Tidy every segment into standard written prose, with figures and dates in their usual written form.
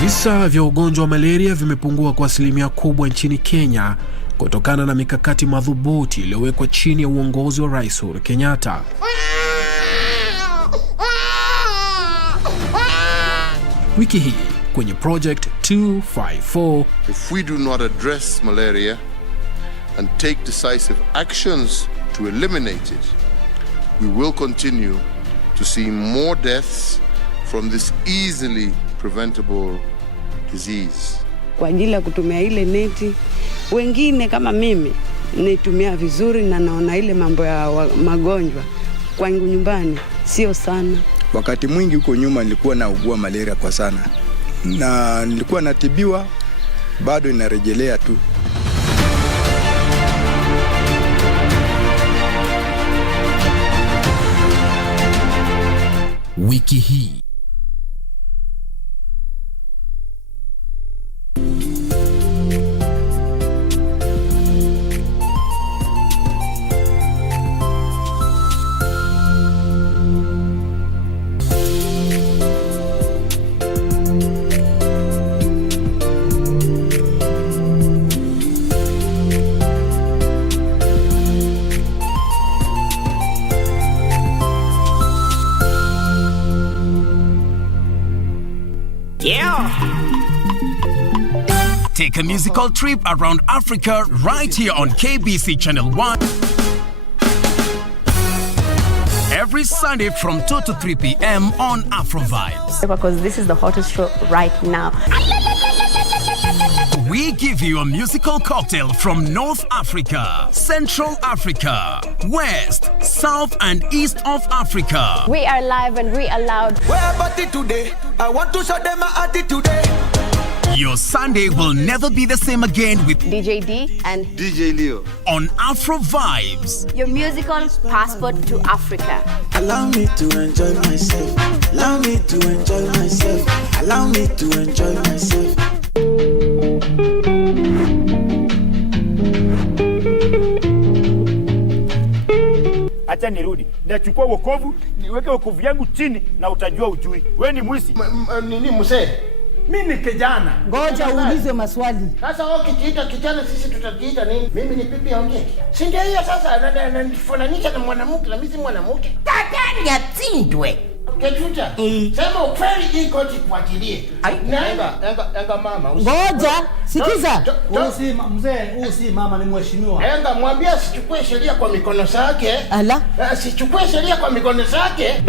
Visa vya ugonjwa wa malaria vimepungua kwa asilimia kubwa nchini Kenya kutokana na mikakati madhubuti iliyowekwa chini ya uongozi wa Rais Uhuru Kenyatta. Wiki hii kwenye Project 254, if we do not address malaria and take decisive actions to eliminate it, we will continue to see more deaths from this easily preventable disease. Kwa ajili ya kutumia ile neti, wengine kama mimi nitumia vizuri na naona ile mambo ya magonjwa kwangu nyumbani sio sana. Wakati mwingi huko nyuma nilikuwa naugua malaria kwa sana, na nilikuwa natibiwa, bado inarejelea tu. Wiki hii Take a musical trip around Africa right here on KBC Channel 1. Every Sunday from 2 to 3 p.m. on Afro Vibes. Because this is the hottest show right now. We give you a musical cocktail from North Africa, Central Africa, West, South and East of Africa. We are live and we are loud. Where about it today? I want to show them my attitude today. Your Sunday will never be the same again with DJ D and DJ Leo on Afro Vibes. Your musical passport to Africa. Allow me to enjoy myself. Allow me to enjoy myself. Allow me to enjoy myself. Acha nirudi. Ndachukua wokovu, niweke wokovu yangu chini na utajua ujui. Wewe ni mwisi. Nini mzee? Mimi ni kijana. Ngoja uulize maswali. Sasa wewe ukijiita kijana sisi tutajiita nini? Mimi ni pipi ongeki. Si ndio hiyo sasa ananifananisha na mwanamke na mimi si mwanamke. Tatani yatindwe. Ketuta. Sema ukweli hii koti kuachilie. Enga mama. Ngoja, sikiza. Usi mzee, usi mama ni mheshimiwa. Enga mwambie asichukue sheria kwa mikono zake. Ala. Asichukue sheria kwa mikono zake.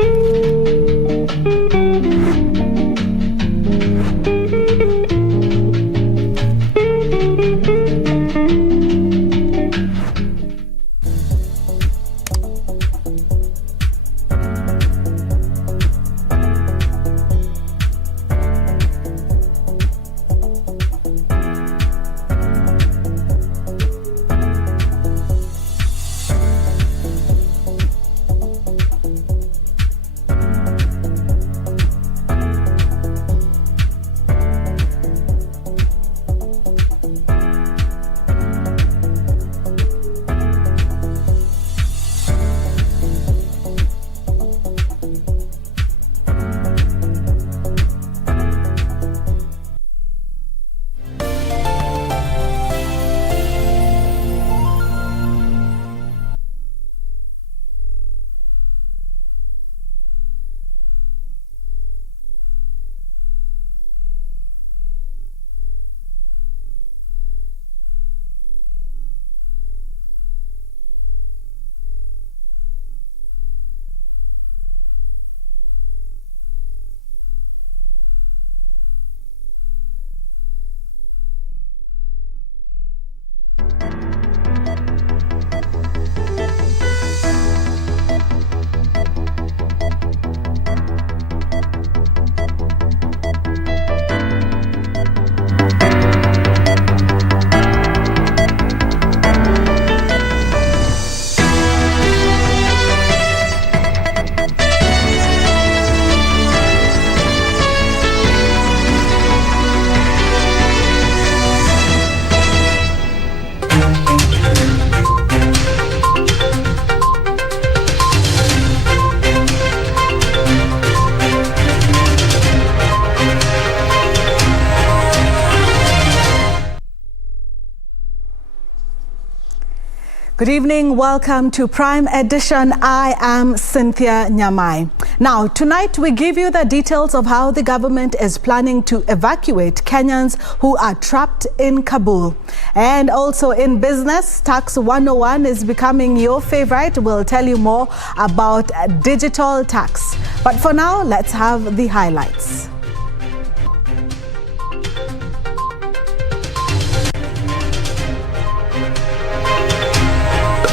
Good evening, welcome to Prime Edition. I am Cynthia Nyamai. Now, tonight we give you the details of how the government is planning to evacuate Kenyans who are trapped in Kabul. And also in business, Tax 101 is becoming your favorite. We'll tell you more about digital tax. But for now, let's have the highlights.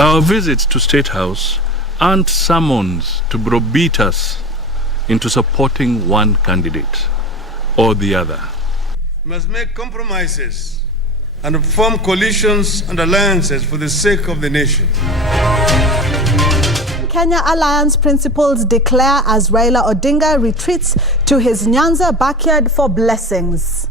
Our visits to State House aren't summons to browbeat us into supporting one candidate or the other. We must make compromises and form coalitions and alliances for the sake of the nation. Kenya Alliance principals declare as Raila Odinga retreats to his Nyanza backyard for blessings.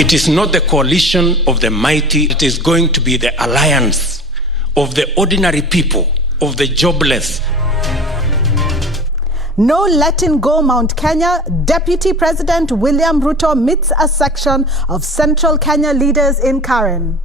It is not the coalition of the mighty, it is going to be the alliance of the ordinary people, of the jobless. No letting go Mount Kenya. Deputy President William Ruto meets a section of Central Kenya leaders in Karen.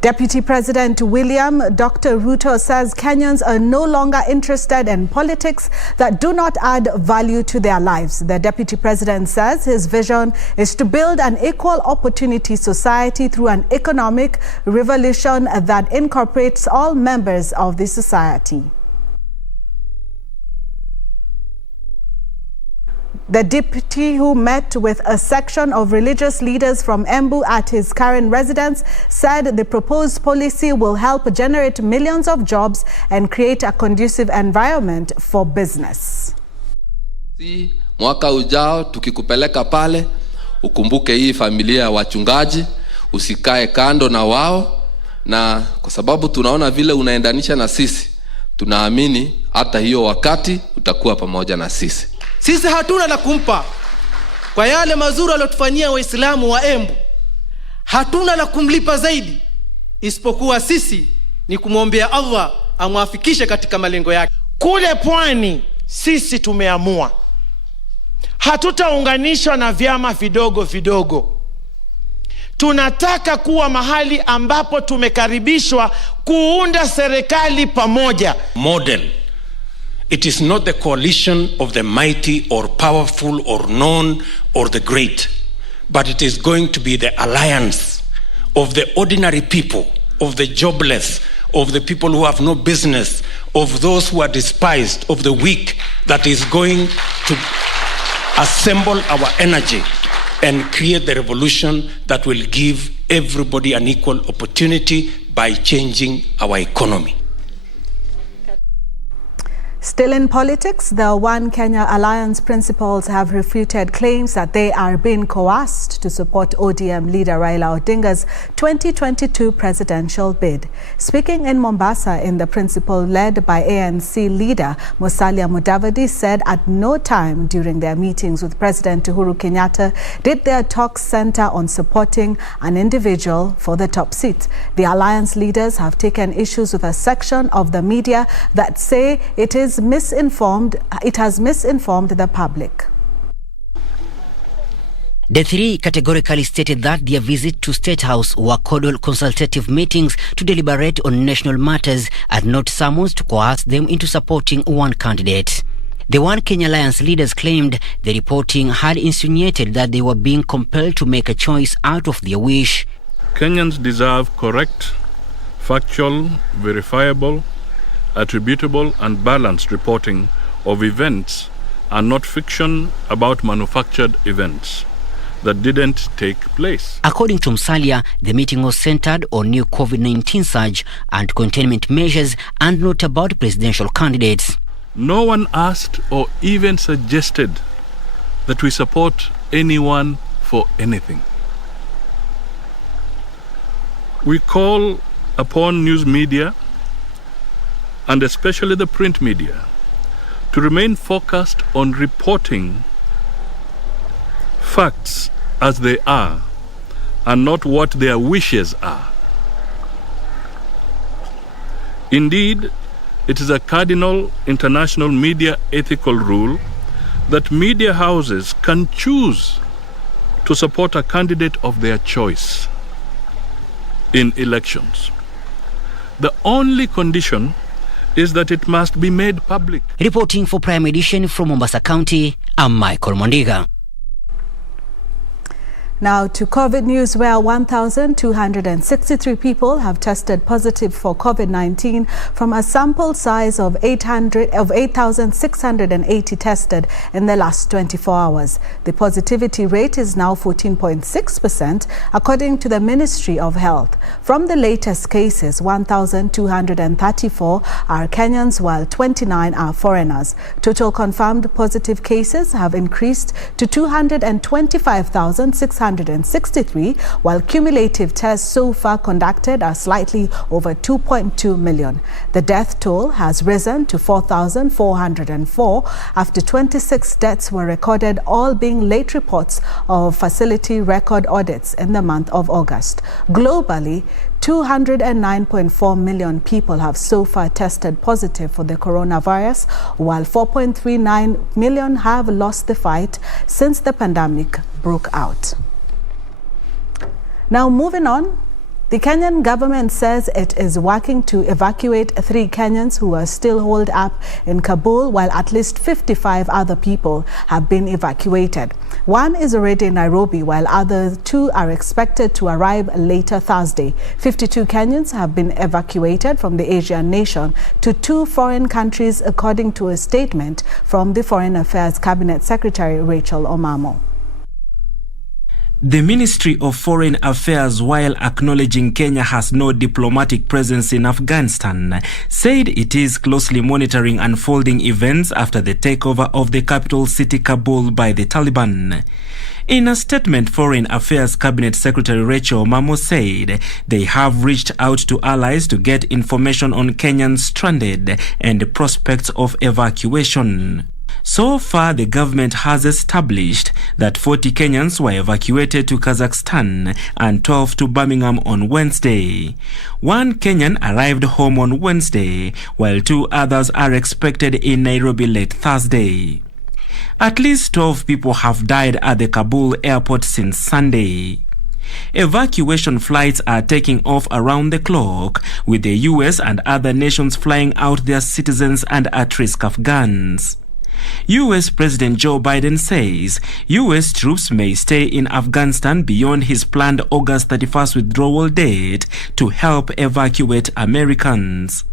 Deputy President Dr. Ruto says Kenyans are no longer interested in politics that do not add value to their lives. The Deputy President says his vision is to build an equal opportunity society through an economic revolution that incorporates all members of the society. The deputy, who met with a section of religious leaders from Embu at his current residence, said the proposed policy will help generate millions of jobs and create a conducive environment for business. Mwaka ujao tukikupeleka pale, ukumbuke hii familia ya wachungaji, usikae kando na wao, na kwa sababu tunaona vile unaendanisha na sisi, tunaamini hata hiyo wakati utakuwa pamoja na sisi. Sisi hatuna la kumpa kwa yale mazuri aliyotufanyia Waislamu wa Embu. Hatuna la kumlipa zaidi isipokuwa sisi ni kumwombea Allah amwafikishe katika malengo yake. Kule pwani sisi tumeamua hatutaunganishwa na vyama vidogo vidogo. Tunataka kuwa mahali ambapo tumekaribishwa kuunda serikali pamoja. Model. It is not the coalition of the mighty or powerful or known or the great, but it is going to be the alliance of the ordinary people, of the jobless, of the people who have no business, of those who are despised, of the weak, that is going to assemble our energy and create the revolution that will give everybody an equal opportunity by changing our economy. Still in politics, the One Kenya Alliance principals have refuted claims that they are being coerced to support ODM leader Raila Odinga's 2022 presidential bid. Speaking in Mombasa, in the principle led by ANC leader Musalia Mudavadi, said at no time during their meetings with President Uhuru Kenyatta did their talks center on supporting an individual for the top seat. The alliance leaders have taken issues with a section of the media that say it has misinformed the public. The three categorically stated that their visit to State House were cordial consultative meetings to deliberate on national matters and not summons to coerce them into supporting one candidate. The One Kenya Alliance leaders claimed the reporting had insinuated that they were being compelled to make a choice out of their wish. Kenyans deserve correct, factual, verifiable, attributable and balanced reporting of events and not fiction about manufactured events that didn't take place. According to Musalia, the meeting was centered on new COVID-19 surge and containment measures and not about presidential candidates. No one asked or even suggested that we support anyone for anything. We call upon news media and especially the print media to remain focused on reporting facts as they are and not what their wishes are. Indeed, it is a cardinal international media ethical rule that media houses can choose to support a candidate of their choice in elections. The only condition is that it must be made public. Reporting for Prime Edition from Mombasa County, I'm Michael Mondiga. Now to COVID news, where 1,263 people have tested positive for COVID-19 from a sample size of 8,680 tested in the last 24 hours. The positivity rate is now 14.6%, according to the Ministry of Health. From the latest cases, 1,234 are Kenyans, while 29 are foreigners. Total confirmed positive cases have increased to 225,663, while cumulative tests so far conducted are slightly over 2.2 million. The death toll has risen to 4,404 after 26 deaths were recorded, all being late reports of facility record audits in the month of August. Globally, 209.4 million people have so far tested positive for the coronavirus, while 4.39 million have lost the fight since the pandemic broke out. Now moving on, the Kenyan government says it is working to evacuate 3 Kenyans who are still holed up in Kabul, while at least 55 other people have been evacuated. One is already in Nairobi, while other 2 are expected to arrive later Thursday. 52 Kenyans have been evacuated from the Asian nation to 2 foreign countries, according to a statement from the Foreign Affairs Cabinet Secretary Rachel Omamo. The Ministry of Foreign Affairs, while acknowledging Kenya has no diplomatic presence in Afghanistan, said it is closely monitoring unfolding events after the takeover of the capital city Kabul by the Taliban. In a statement, Foreign Affairs Cabinet Secretary Rachel Omamo said they have reached out to allies to get information on Kenyans stranded and the prospects of evacuation. So far, the government has established that 40 Kenyans were evacuated to Kazakhstan and 12 to Birmingham on Wednesday. 1 Kenyan arrived home on Wednesday, while 2 others are expected in Nairobi late Thursday. At least 12 people have died at the Kabul airport since Sunday. Evacuation flights are taking off around the clock, with the US and other nations flying out their citizens and at-risk Afghans. US President Joe Biden says US troops may stay in Afghanistan beyond his planned August 31st withdrawal date to help evacuate Americans.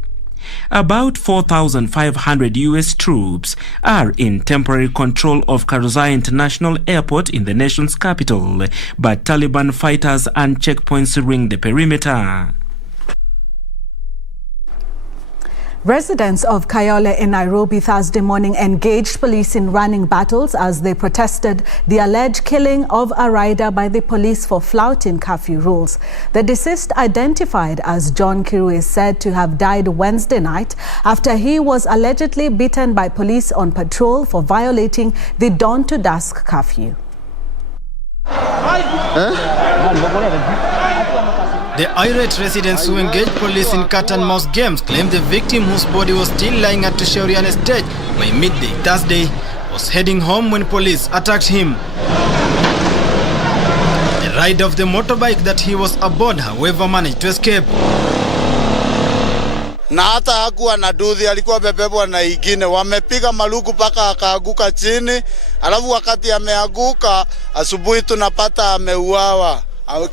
About 4,500 US troops are in temporary control of Karzai International Airport in the nation's capital, but Taliban fighters and checkpoints ring the perimeter. Residents of Kayole in Nairobi Thursday morning engaged police in running battles as they protested the alleged killing of a rider by the police for flouting curfew rules. The deceased, identified as John Kiru, is said to have died Wednesday night after he was allegedly beaten by police on patrol for violating the dawn to dusk curfew. The irate residents who engaged police in cat and mouse games claimed the victim, whose body was still lying at Tushaurian Estate by midday Thursday, was heading home when police attacked him. The rider of the motorbike that he was aboard, however, managed to escape. Na hata hakuwa na dudhi, alikuwa bebebwa na ingine. Wamepiga malugu paka akaaguka chini, alafu wakati ameaguka asubuhi tunapata ameuawa.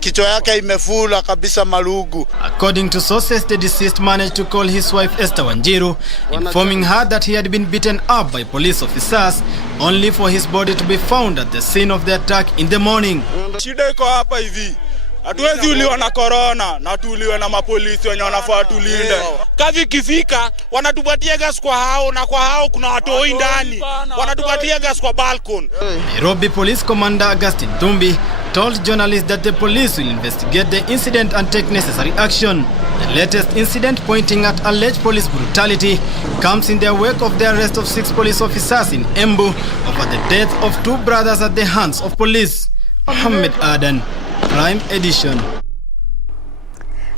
Kichwa yake imefula kabisa malugu. According to sources, the deceased managed to call his wife Esther Wanjiru, informing her that he had been beaten up by police officers, only for his body to be found at the scene of the attack in the morning. Shida iko hapa hivi. Hatuwezi uliwa na corona na tuuliwe na mapolisi wenye wanafaa tulinde. Kazi kifika wanatupatia gas kwa hao, na kwa hao kuna watoi ndani. Wanatupatia gas kwa balcony. Nairobi Police Commander Augustine Tumbi told journalists that the police will investigate the incident and take necessary action. The latest incident, pointing at alleged police brutality, comes in the wake of the arrest of 6 police officers in Embu over the death of 2 brothers at the hands of police. Mohammed Adan, Prime Edition.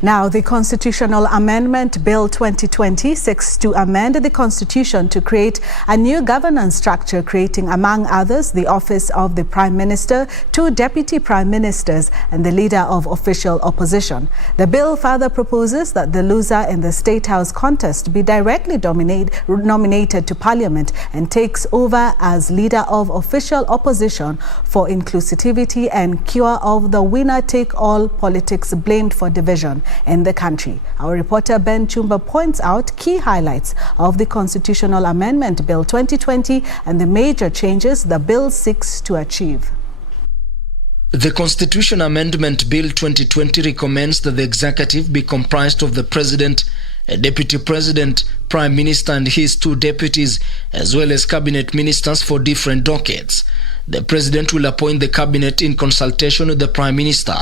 Now, the Constitutional Amendment Bill 2020 seeks to amend the Constitution to create a new governance structure, creating, among others, the office of the Prime Minister, 2 Deputy Prime Ministers, and the Leader of Official Opposition. The bill further proposes that the loser in the State House contest be directly nominated to Parliament and takes over as Leader of Official Opposition for inclusivity and cure of the winner-take-all politics blamed for division in the country. Our reporter Ben Chumba points out key highlights of the Constitutional Amendment Bill 2020 and the major changes the bill seeks to achieve. The Constitution Amendment Bill 2020 recommends that the executive be comprised of the President, a Deputy President, Prime Minister and his 2 deputies, as well as cabinet ministers for different dockets. The President will appoint the cabinet in consultation with the Prime Minister.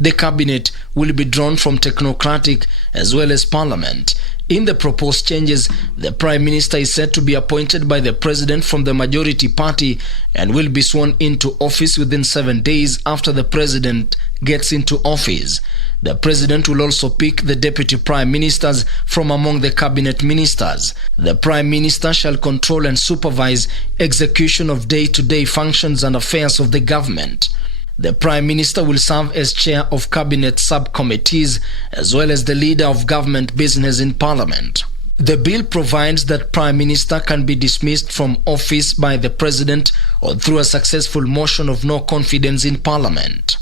The cabinet will be drawn from technocratic as well as parliament. In the proposed changes, the Prime Minister is said to be appointed by the President from the majority party and will be sworn into office within 7 days after the President gets into office. The President will also pick the Deputy Prime Ministers from among the cabinet ministers. The Prime Minister shall control and supervise execution of day-to-day functions and affairs of the government. The Prime Minister will serve as chair of cabinet subcommittees as well as the leader of government business in Parliament. The bill provides that Prime Minister can be dismissed from office by the President or through a successful motion of no confidence in Parliament.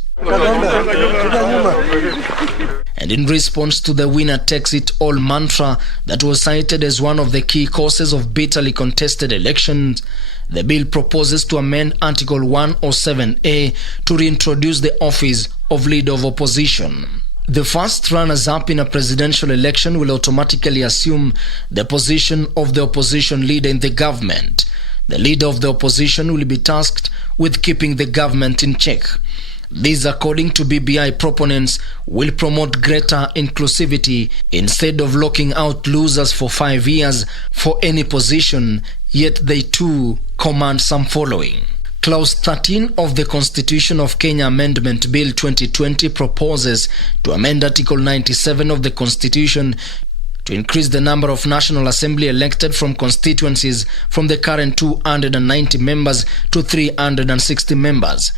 And in response to the winner-takes-it-all mantra that was cited as one of the key causes of bitterly contested elections, the bill proposes to amend Article 107A to reintroduce the office of Leader of Opposition. The first runners-up in a presidential election will automatically assume the position of the opposition leader in the government. The Leader of the Opposition will be tasked with keeping the government in check. This, according to BBI proponents, will promote greater inclusivity instead of locking out losers for 5 years for any position, yet they too command some following. Clause 13 of the Constitution of Kenya Amendment Bill 2020 proposes to amend Article 97 of the Constitution to increase the number of National Assembly elected from constituencies from the current 290 members to 360 members.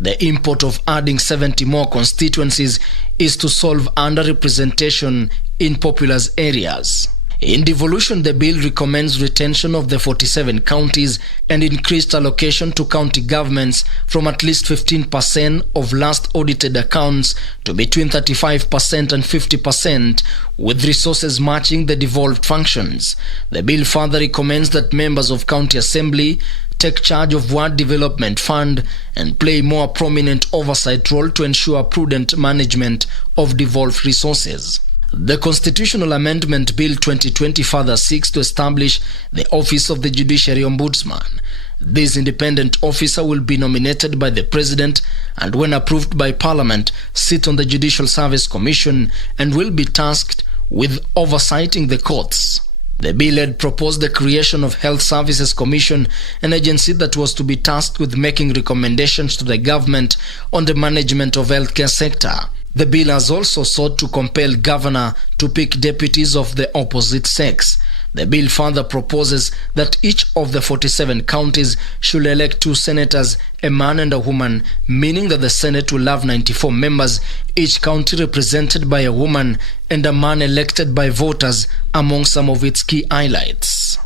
The import of adding 70 more constituencies is to solve underrepresentation in populous areas. In devolution, the bill recommends retention of the 47 counties and increased allocation to county governments from at least 15% of last audited accounts to between 35% and 50%, with resources matching the devolved functions. The bill further recommends that members of county assembly take charge of Ward Development Fund and play more prominent oversight role to ensure prudent management of devolved resources. The Constitutional Amendment Bill 2020 further seeks to establish the Office of the Judiciary Ombudsman. This independent officer will be nominated by the President and, when approved by Parliament, sit on the Judicial Service Commission and will be tasked with oversighting the courts. The bill had proposed the creation of Health Services Commission, an agency that was to be tasked with making recommendations to the government on the management of healthcare sector. The bill has also sought to compel governor to pick deputies of the opposite sex. The bill further proposes that each of the 47 counties should elect 2 senators, a man and a woman, meaning that the Senate will have 94 members, each county represented by a woman and a man elected by voters, among some of its key highlights.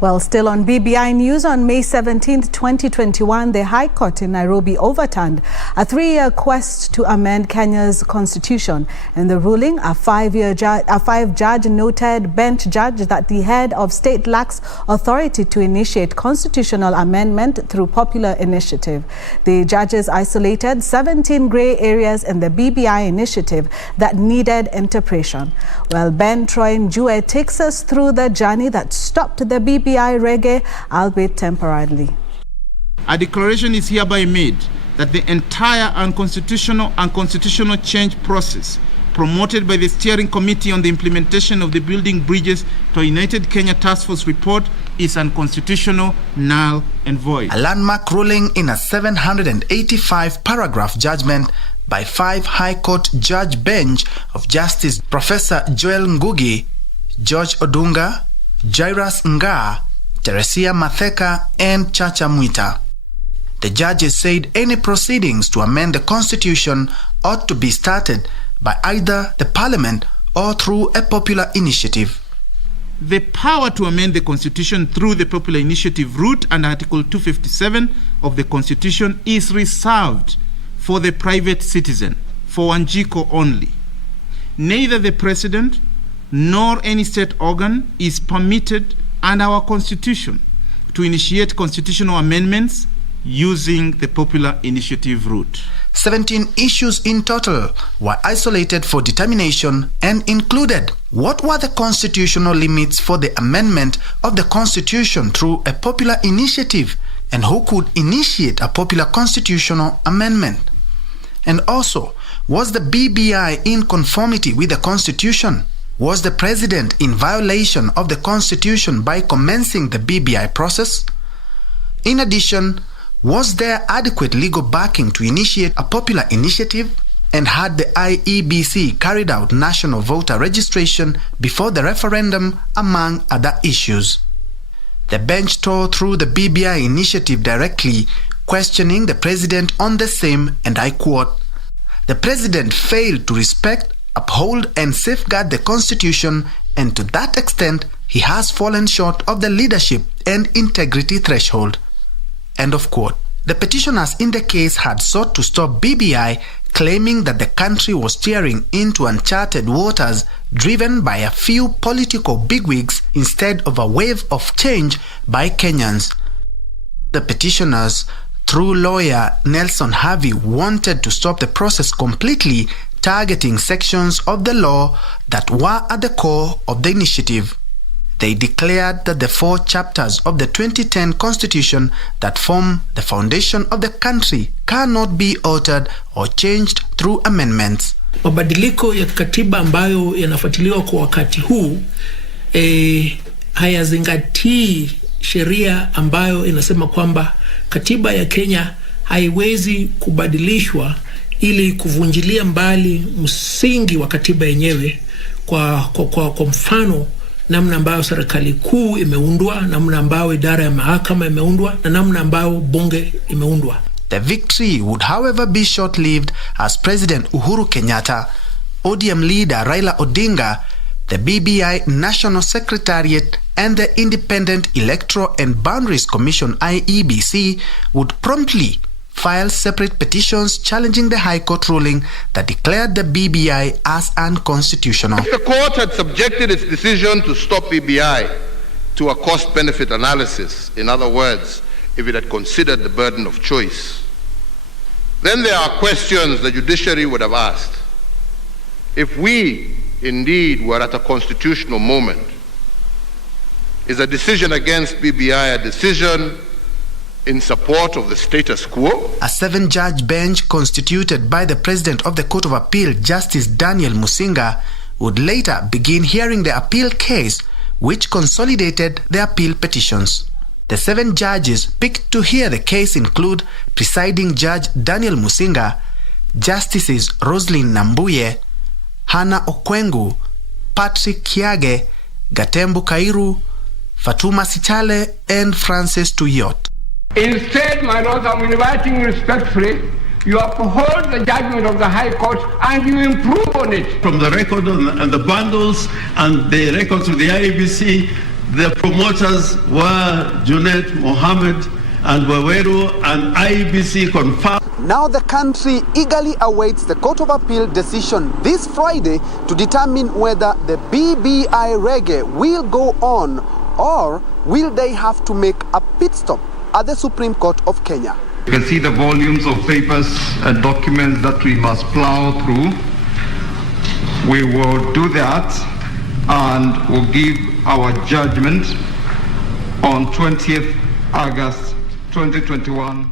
Well, still on BBI News, on May 17, 2021, the High Court in Nairobi overturned a 3-year quest to amend Kenya's constitution. In the ruling, a 5-judge noted bench judge that the head of state lacks authority to initiate constitutional amendment through popular initiative. The judges isolated 17 grey areas in the BBI initiative that needed interpretation. Well, Ben Troy Njue takes us through the journey that stopped the BBI reggae, albeit temporarily. A declaration is hereby made that the entire unconstitutional change process promoted by the Steering Committee on the Implementation of the Building Bridges to a United Kenya Task Force report is unconstitutional, null and void. A landmark ruling in a 785-paragraph judgment by 5 High Court judge bench of Justice Professor Joel Ngugi, George Odunga, Jairus Nga, Teresia Matheka, and Chacha Mwita. The judges said any proceedings to amend the constitution ought to be started by either the parliament or through a popular initiative. The power to amend the constitution through the popular initiative route under Article 257 of the constitution is reserved for the private citizen, for Wanjiko only. Neither the president nor any state organ is permitted under our constitution to initiate constitutional amendments using the popular initiative route. 17 issues in total were isolated for determination and included: what were the constitutional limits for the amendment of the constitution through a popular initiative, and who could initiate a popular constitutional amendment? And also, was the BBI in conformity with the constitution? Was the president in violation of the constitution by commencing the BBI process? In addition, was there adequate legal backing to initiate a popular initiative? And had the IEBC carried out national voter registration before the referendum, among other issues? The bench tore through the BBI initiative directly, questioning the president on the same, and I quote, "The president failed to respect, uphold, and safeguard the constitution, and to that extent, he has fallen short of the leadership and integrity threshold." End of quote. The petitioners in the case had sought to stop BBI, claiming that the country was steering into uncharted waters driven by a few political bigwigs instead of a wave of change by Kenyans. The petitioners, through lawyer Nelson Harvey, wanted to stop the process completely, targeting sections of the law that were at the core of the initiative. They declared that the 4 chapters of the 2010 Constitution that form the foundation of the country cannot be altered or changed through amendments. Mabadiliko ya katiba ambayo yanafuatiliwa kwa wakati huu hayazingatii sheria ambayo inasema kwamba katiba ya Kenya haiwezi kubadilishwa ili kuvunjilia mbali msingi wa katiba yenyewe, kwa mfano namna ambayo serikali kuu imeundwa, namna ambayo idara ya mahakama imeundwa, na namna ambayo bunge imeundwa. The victory would however be short-lived as President Uhuru Kenyatta, ODM leader Raila Odinga, the BBI National Secretariat, and the Independent Electoral and Boundaries Commission IEBC would promptly file separate petitions challenging the High Court ruling that declared the BBI as unconstitutional. If the court had subjected its decision to stop BBI to a cost-benefit analysis, in other words, if it had considered the burden of choice, then there are questions the judiciary would have asked. If we indeed were at a constitutional moment, is a decision against BBI a decision in support of the status quo? A 7-judge bench constituted by the President of the Court of Appeal, Justice Daniel Musinga, would later begin hearing the appeal case, which consolidated the appeal petitions. The 7 judges picked to hear the case include Presiding Judge Daniel Musinga, Justices Roslyn Nambuye, Hannah Okwengu, Patrick Kiage, Gatembu Kairu, Fatuma Sichale, and Francis Tuyot. Instead, my lords, I'm inviting you respectfully, you uphold the judgment of the High Court and you improve on it. From the record and the bundles and the records of the IEBC, the promoters were Junet, Mohammed, and Waweru, and IEBC confirmed. Now the country eagerly awaits the Court of Appeal decision this Friday to determine whether the BBI reggae will go on or will they have to make a pit stop at the Supreme Court of Kenya. You can see the volumes of papers and documents that we must plow through. We will do that and will give our judgment on 20th August 2021.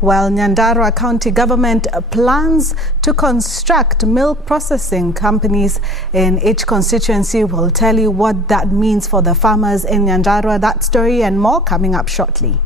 Well, Nyandarua County Government plans to construct milk processing companies in each constituency. We'll tell you what that means for the farmers in Nyandarua. That story and more coming up shortly.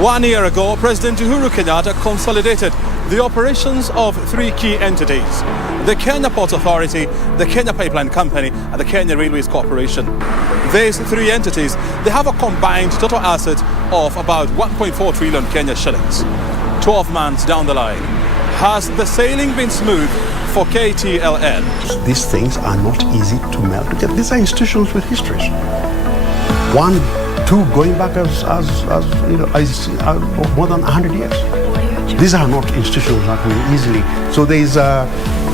One year ago, President Uhuru Kenyatta consolidated the operations of three key entities: the Kenya Ports Authority, the Kenya Pipeline Company, and the Kenya Railways Corporation. These three entities, they have a combined total asset of about 1.4 trillion Kenya shillings. 12 months down the line, has the sailing been smooth for KTLN? These things are not easy to melt together. These are institutions with histories. One, two, going back as more than 100 years. These are not institutions that will easily. So there is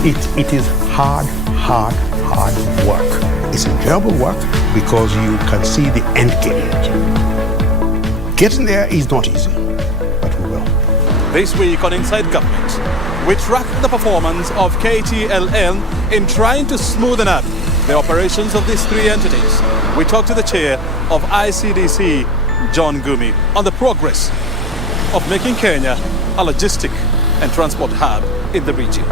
it is hard work. It's enjoyable work because you can see the end game. Getting there is not easy, but we will. This week on Inside Government, we track the performance of KTLN in trying to smoothen up the operations of these three entities. We talk to the chair of ICDC, John Gumi, on the progress of making Kenya a logistic and transport hub in the region.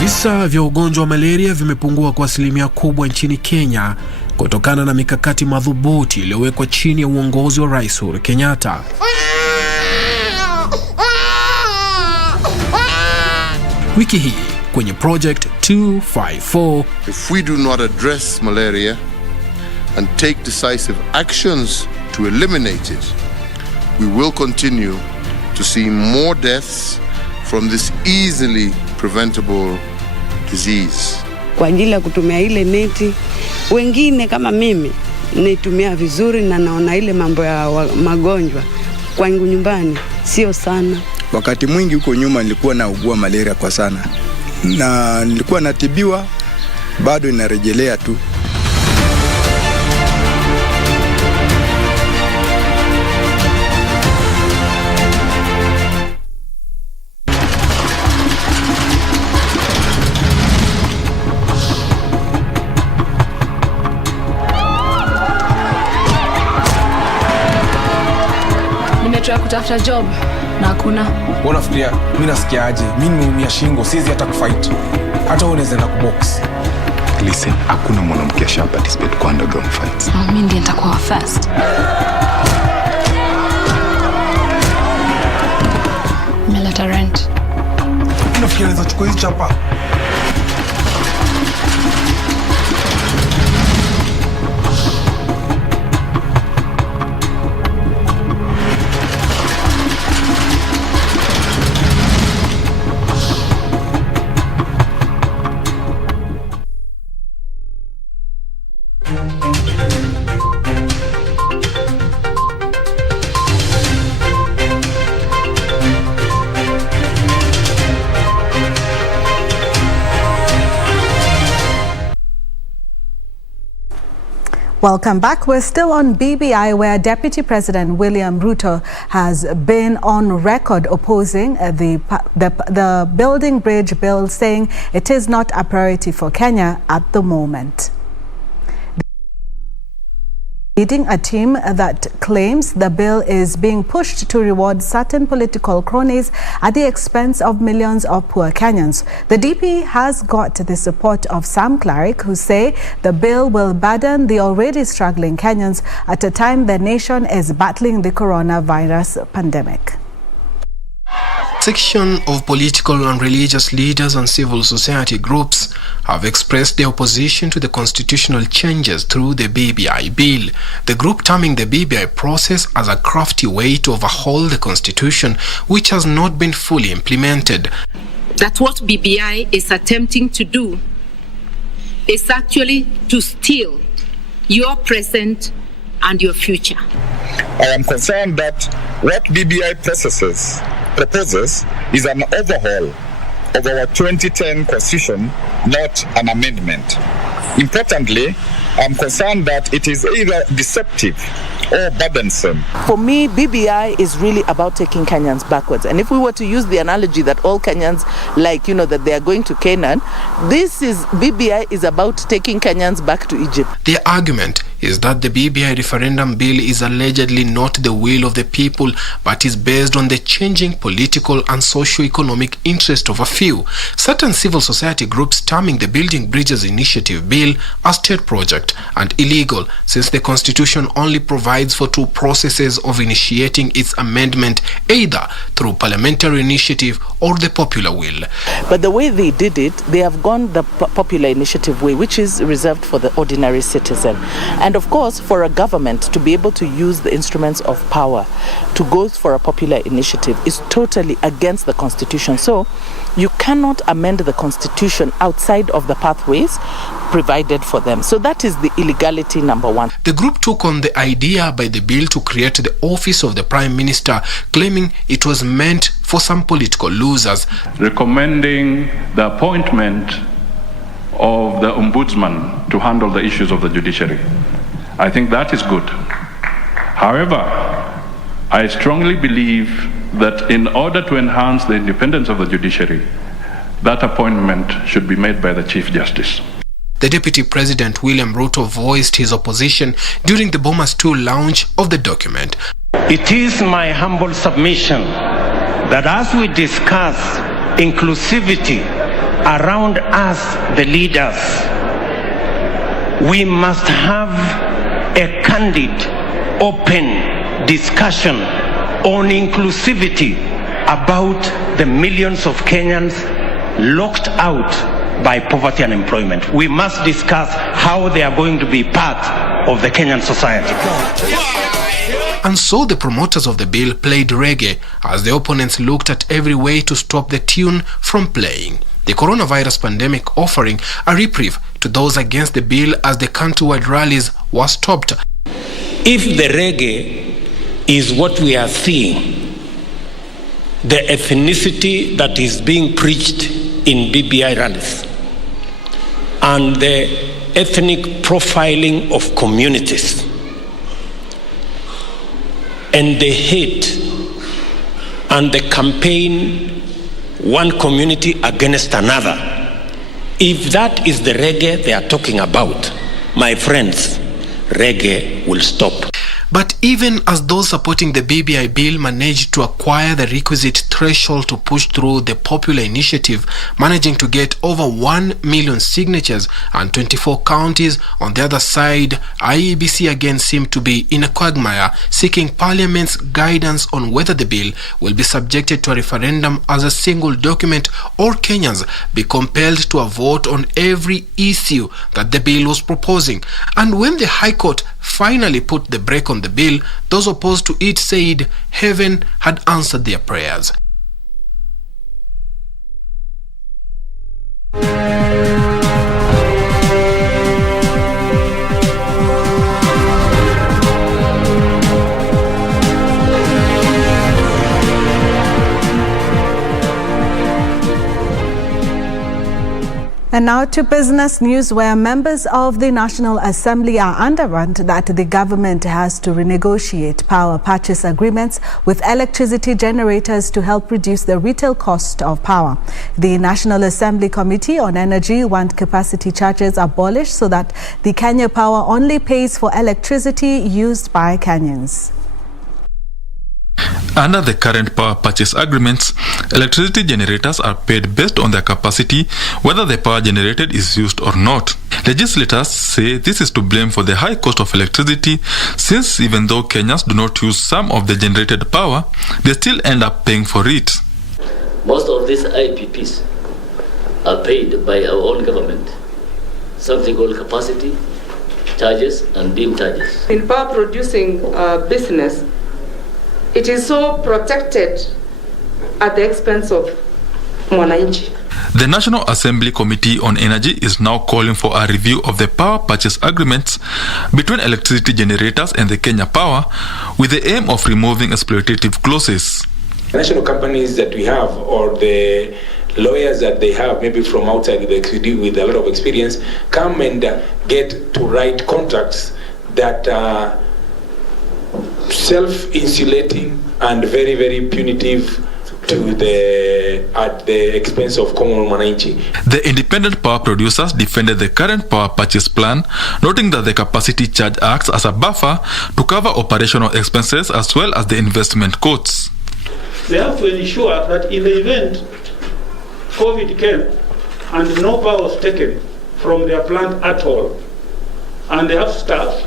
Visa vya ugonjwa wa malaria vimepungua kwa asilimia kubwa nchini Kenya kutokana na mikakati madhubuti iliyowekwa chini ya uongozi wa Rais Uhuru Kenyatta. Wiki hii kwenye Project 254, if we do not address malaria and take decisive actions to eliminate it, we will continue to see more deaths from this easily preventable disease. Kwa ajili ya kutumia ile neti, wengine kama mimi naitumia vizuri na naona ile mambo ya magonjwa kwangu nyumbani sio sana. Wakati mwingi huko nyuma nilikuwa naugua malaria kwa sana, na nilikuwa natibiwa, bado inarejelea tu. Kutafuta job na hakuna. Unafikiria mimi nasikiaje? Mimi nimeumia shingo, siwezi hata kufight. Hata unaweza na kubox. Listen, hakuna mwanamke asha participate kwa underground fights. Mimi ndiye nitakuwa first. Meleta rent. Unafikiria naweza chukua hizi chapa? Welcome back. We're still on BBI, where Deputy President William Ruto has been on record opposing the building bridge bill, saying it is not a priority for Kenya at the moment. Leading a team that claims the bill is being pushed to reward certain political cronies at the expense of millions of poor Kenyans. The DP has got the support of some clerics who say the bill will burden the already struggling Kenyans at a time the nation is battling the coronavirus pandemic. Section of political and religious leaders and civil society groups have expressed their opposition to the constitutional changes through the BBI bill. The group terming the BBI process as a crafty way to overhaul the constitution, which has not been fully implemented. that what BBI is attempting to do is actually to steal your present and your future. I am concerned that what BBI proposes is an overhaul of our 2010 Constitution, not an amendment. Importantly, I'm concerned that it is either deceptive or burdensome. For me, BBI is really about taking Kenyans backwards. And if we were to use the analogy that all Kenyans like, that they are going to Canaan, BBI is about taking Kenyans back to Egypt. Their argument is that the BBI referendum bill is allegedly not the will of the people, but is based on the changing political and socio-economic interest of a few. Certain civil society groups terming the Building Bridges Initiative bill a state project and illegal, since the Constitution only provides for two processes of initiating its amendment, either through parliamentary initiative or the popular will. But the way they did it, they have gone the popular initiative way, which is reserved for the ordinary citizen. And of course, for a government to be able to use the instruments of power to go for a popular initiative is totally against the Constitution. So you cannot amend the Constitution outside of the pathways provided for them. So that is the illegality number one. The group took on the idea by the bill to create the office of the Prime Minister, claiming it was meant for some political losers. Recommending the appointment of the Ombudsman to handle the issues of the judiciary. I think that is good. However, I strongly believe that in order to enhance the independence of the judiciary, that appointment should be made by the Chief Justice. The Deputy President William Ruto voiced his opposition during the Bomas 2 launch of the document. It is my humble submission that as we discuss inclusivity around us, the leaders, we must have a candid, open discussion on inclusivity about the millions of Kenyans locked out by poverty and unemployment. We must discuss how they are going to be part of the Kenyan society. And so the promoters of the bill played reggae as the opponents looked at every way to stop the tune from playing. The coronavirus pandemic offering a reprieve to those against the bill as the countrywide rallies were stopped. If the reggae is what we are seeing, the ethnicity that is being preached in BBI rallies, and the ethnic profiling of communities, and the hate and the campaign one community against another, if that is the reggae they are talking about, my friends, reggae will stop. But even as those supporting the BBI bill managed to acquire the requisite threshold to push through the popular initiative, managing to get over 1 million signatures and 24 counties, on the other side, IEBC again seemed to be in a quagmire, seeking Parliament's guidance on whether the bill will be subjected to a referendum as a single document or Kenyans be compelled to a vote on every issue that the bill was proposing. And when the High Court finally put the brake on the bill, those opposed to it said heaven had answered their prayers. And now to business news, where members of the National Assembly are underwhelmed that the government has to renegotiate power purchase agreements with electricity generators to help reduce the retail cost of power. The National Assembly Committee on Energy want capacity charges abolished so that the Kenya Power only pays for electricity used by Kenyans. Under the current power purchase agreements, electricity generators are paid based on their capacity, whether the power generated is used or not. Legislators say this is to blame for the high cost of electricity, since even though Kenyans do not use some of the generated power, they still end up paying for it. Most of these IPPs are paid by our own government, something called capacity charges and deem charges. In power producing business, it is so protected at the expense of mwananchi. The National Assembly Committee on Energy is now calling for a review of the power purchase agreements between electricity generators and the Kenya Power with the aim of removing exploitative clauses. National companies that we have, or the lawyers that they have, maybe from outside with a lot of experience, come and get to write contracts that are self-insulating and very, very punitive at the expense of common mwananchi. The independent power producers defended the current power purchase plan, noting that the capacity charge acts as a buffer to cover operational expenses as well as the investment costs. They have to ensure that in the event COVID came and no power was taken from their plant at all, and they have staff,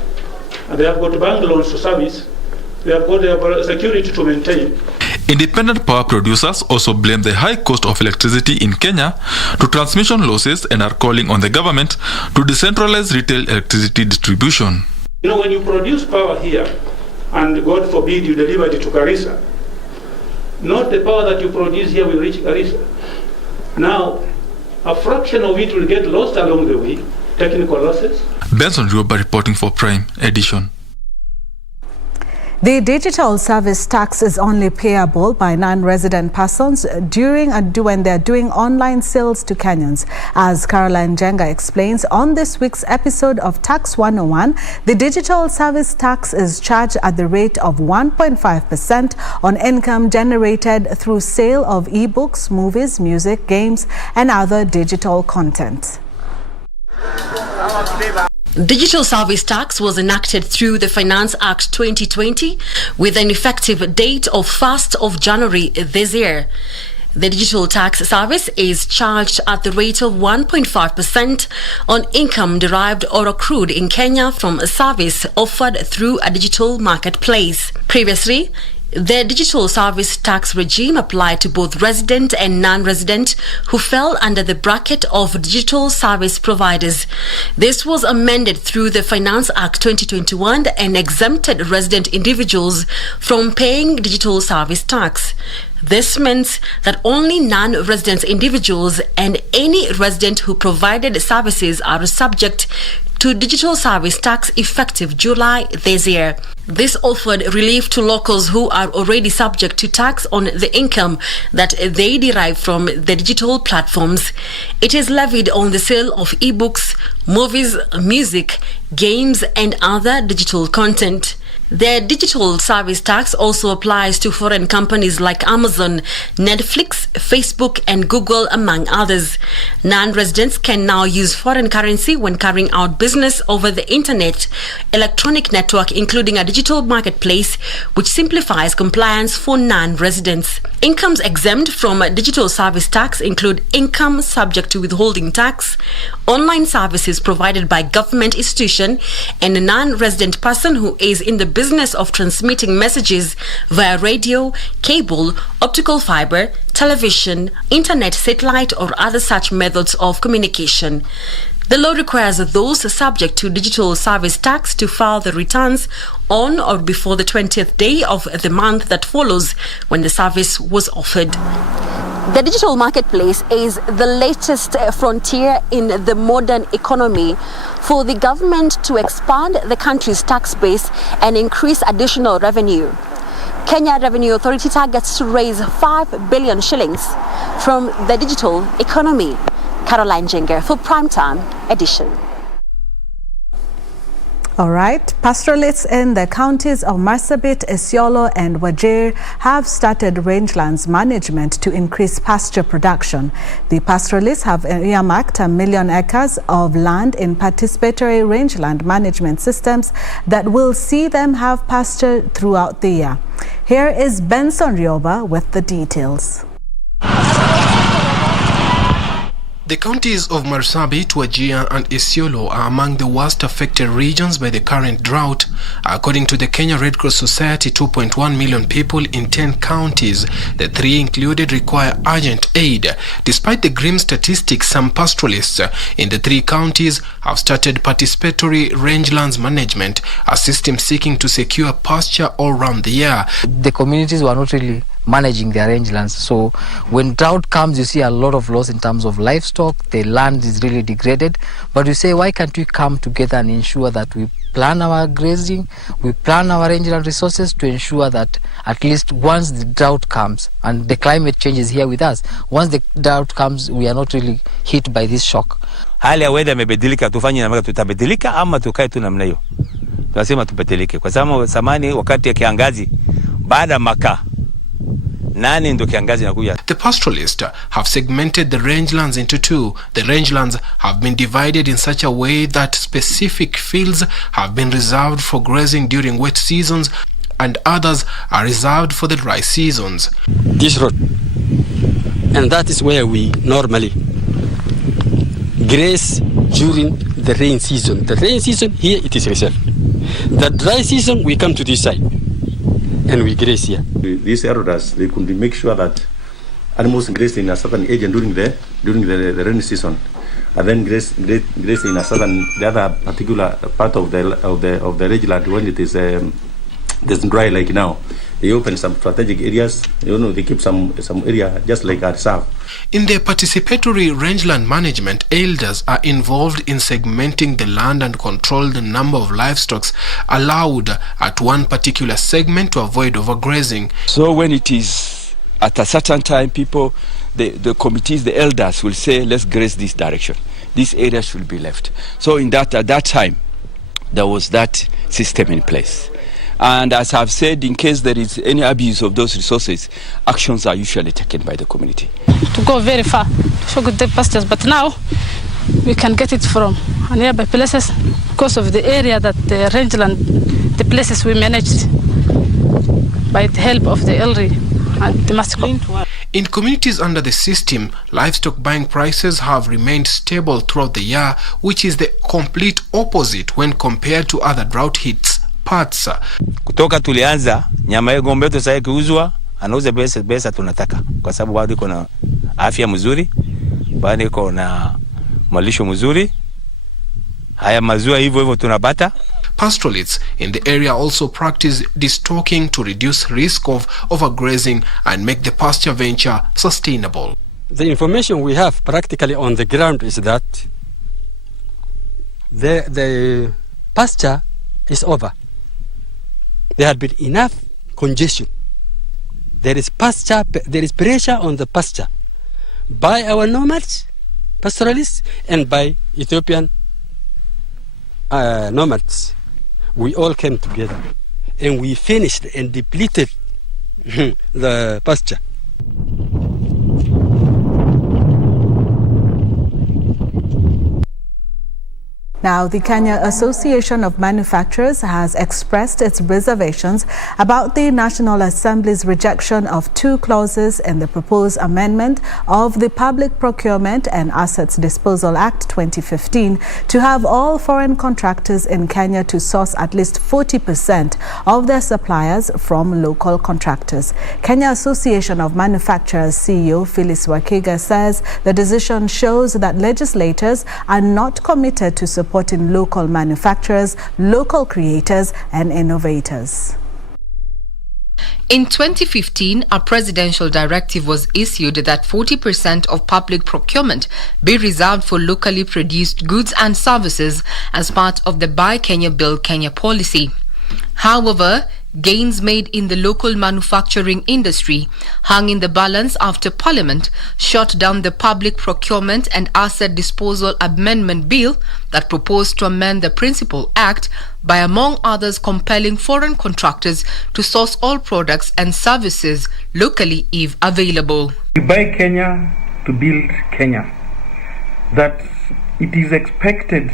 and they have got bank loans to service, they have got their security to maintain. Independent power producers also blame the high cost of electricity in Kenya to transmission losses and are calling on the government to decentralize retail electricity distribution. You know, when you produce power here, and God forbid you deliver it to Garissa, not the power that you produce here will reach Garissa. Now, a fraction of it will get lost along the way, technical losses. Benson Rioba reporting for Prime Edition. The digital service tax is only payable by non-resident persons when they're doing online sales to Kenyans. As Caroline Jenga explains on this week's episode of Tax 101, the digital service tax is charged at the rate of 1.5% on income generated through sale of e-books, movies, music, games, and other digital content. Digital Service Tax was enacted through the Finance Act 2020 with an effective date of 1st of January this year. The digital tax service is charged at the rate of 1.5% on income derived or accrued in Kenya from a service offered through a digital marketplace. Previously, the digital service tax regime applied to both resident and non-resident who fell under the bracket of digital service providers. This was amended through the Finance Act 2021 and exempted resident individuals from paying digital service tax. This means that only non-resident individuals and any resident who provided services are subject to digital service tax effective July this year. This offered relief to locals who are already subject to tax on the income that they derive from the digital platforms. It is levied on the sale of e-books, movies, music, games, and other digital content. The digital service tax also applies to foreign companies like Amazon, Netflix, Facebook, and Google, among others. Non-residents can now use foreign currency when carrying out business over the internet, electronic network, including a digital marketplace, which simplifies compliance for non-residents. Incomes exempt from digital service tax include income subject to withholding tax, online services provided by government institution, and a non-resident person who is in the business of transmitting messages via radio, cable, optical fiber, television, internet, satellite, or other such methods of communication. The law requires those subject to digital service tax to file the returns on or before the 20th day of the month that follows when the service was offered. The digital marketplace is the latest frontier in the modern economy for the government to expand the country's tax base and increase additional revenue. Kenya Revenue Authority targets to raise 5 billion shillings from the digital economy. Caroline Jenga for Primetime Edition. All right, pastoralists in the counties of Marsabit, Isiolo, and Wajir have started rangelands management to increase pasture production. The pastoralists have earmarked 1 million acres of land in participatory rangeland management systems that will see them have pasture throughout the year. Here is Benson Rioba with the details. The counties of Marsabit, Wajir, and Isiolo are among the worst affected regions by the current drought. According to the Kenya Red Cross Society, 2.1 million people in 10 counties, the three included, require urgent aid. Despite the grim statistics, some pastoralists in the three counties have started participatory rangelands management, a system seeking to secure pasture all round the year. The communities were not really managing their rangelands. So when drought comes, you see a lot of loss in terms of livestock. The land is really degraded. But you say, why can't we come together and ensure that we plan our grazing, we plan our rangeland resources to ensure that at least once the drought comes, and the climate change is here with us, once the drought comes, we are not really hit by this shock. Hali ya weather imebadilika, tufanye namna tutabadilika ama tukae tu namna hiyo. Tunasema tubadilike kwa sababu samani wakati ya kiangazi baada makaa nani ndo kiangazi inakuja. The pastoralists have segmented the rangelands into two. The rangelands have been divided in such a way that specific fields have been reserved for grazing during wet seasons and others are reserved for the dry seasons. This road, and that is where we normally graze during the rain season. The rain season, here it is reserved. The dry season, we come to this side and we graze here. These elders, they could make sure that animals graze in a certain age and during the rainy season, and then graze in a certain the other particular part of the rangeland when it is dry like now. They open some strategic areas, they keep some area just like a reserve. In their participatory rangeland management, elders are involved in segmenting the land and control the number of livestock allowed at one particular segment to avoid overgrazing. So when it is at a certain time, people, the committees, the elders will say, let's graze this direction. This area should be left. So at that time, there was that system in place. And as I've said, in case there is any abuse of those resources, actions are usually taken by the community. To go very far to show good pastures, but now we can get it from nearby places because of the area that the rangeland, the places we managed by the help of the elderly and the Masco. In communities under the system, livestock buying prices have remained stable throughout the year, which is the complete opposite when compared to other drought hits parts. Kutoka tulianza nyama ya ng'ombe yetu sasa ikiuzwa anauza pesa tunataka kwa sababu bado iko na afya mzuri, bado iko na malisho mzuri. Haya maziwa hivyo tunapata. Pastoralists in the area also practice destocking to reduce risk of overgrazing and make the pasture venture sustainable. The information we have practically on the ground is that the pasture is over. There had been enough congestion. There is pressure on the pasture by our nomads, pastoralists, and by Ethiopian nomads. We all came together and we finished and depleted the pasture. Now, the Kenya Association of Manufacturers has expressed its reservations about the National Assembly's rejection of two clauses in the proposed amendment of the Public Procurement and Assets Disposal Act 2015 to have all foreign contractors in Kenya to source at least 40% of their suppliers from local contractors. Kenya Association of Manufacturers CEO Phyllis Wakiga says the decision shows that legislators are not committed to supporting local manufacturers, local creators and innovators. In 2015, a presidential directive was issued that 40% of public procurement be reserved for locally produced goods and services as part of the Buy Kenya Build Kenya policy. However, gains made in the local manufacturing industry hung in the balance after Parliament shot down the Public Procurement and Asset Disposal Amendment Bill that proposed to amend the Principal Act by, among others, compelling foreign contractors to source all products and services locally if available. We buy Kenya to build Kenya. That it is expected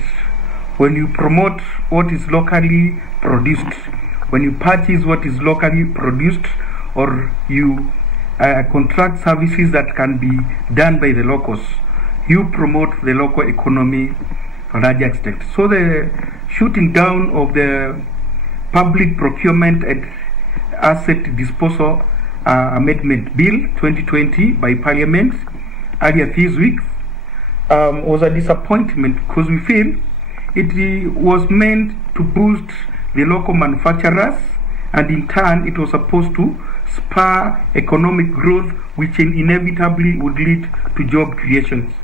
when you promote what is locally produced, when you purchase what is locally produced, or you contract services that can be done by the locals, you promote the local economy to a large extent. So the shooting down of the Public Procurement and Asset Disposal Amendment Bill 2020 by Parliament earlier this week was a disappointment because we feel it was meant to boost the local manufacturers, and in turn it was supposed to spur economic growth, which inevitably would lead to job creation.